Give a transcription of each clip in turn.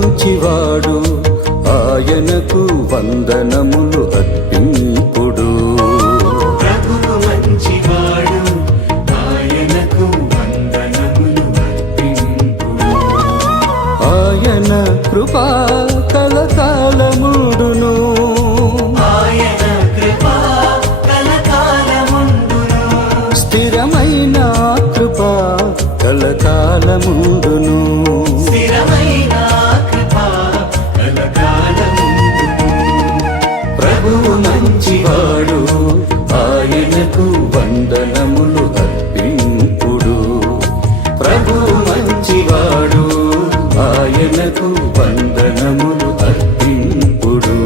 మంచివాడు. ఆయనకు వందనములు అర్పింపుడు. ప్రభువు మంచివాడు ఆయనకు వందనములు అర్పింపుడు. ఆయన కృపా కలకాలముడును. ఆయన కృపా కలకాలముండును. స్థిరమైన కృపా కలకాలముడును. ప్రభువు మంచివాడు. ఆయనకు వందనములు అర్పింపుడు. ప్రభువు మంచివాడు ఆయనకు వందనములు అర్పింపుడు.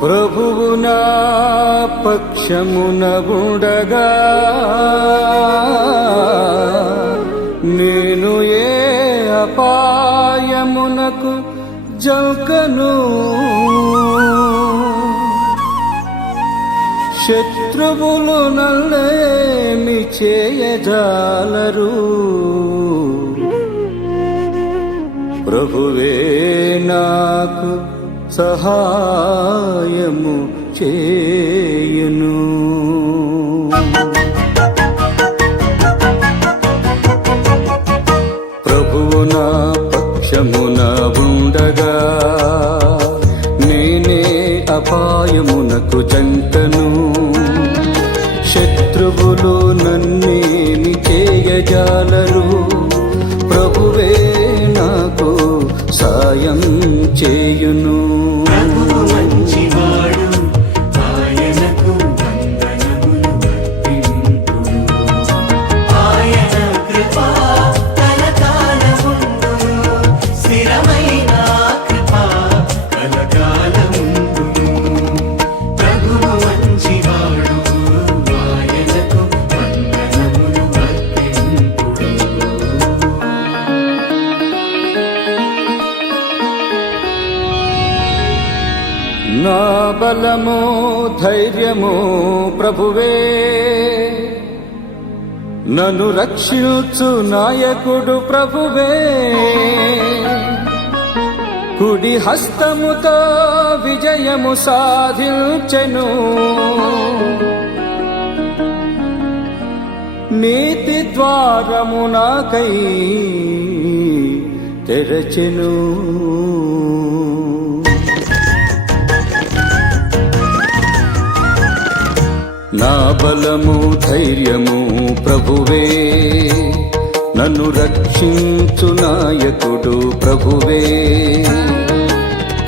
ప్రభువు నా పక్షమున ఉండగా నేను ఏ అపాయమునకు జల్కను? శత్రువులు నల్లేమి చేయజాలరు? ప్రభువే నాకు సహాయము చేయను. పక్షమున ఉండగా నేనే అపాయమునకు జంటను. శత్రువులు నన్నేమి చేయజాలరు. ప్రభువే నాకు సాయం చేయును. నా బలము ధైర్యము ప్రభువే. నన్ను రక్షించు నాయకుడు ప్రభువే. కుడి హస్తముతో విజయము సాధించెను. నీతి ద్వారము నాకై తెరచెను. నా బలము ధైర్యము ప్రభువే. నన్ను రక్షించు నాయకుడు ప్రభువే.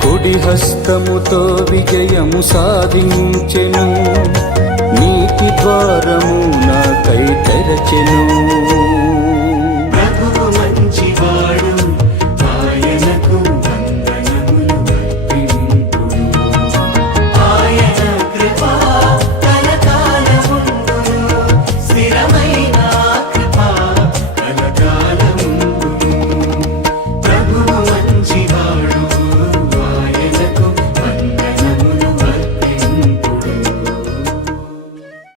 కుడి హస్తముతో విజయము సాధించెను. నీతి ద్వారము నాకై తెరచెను.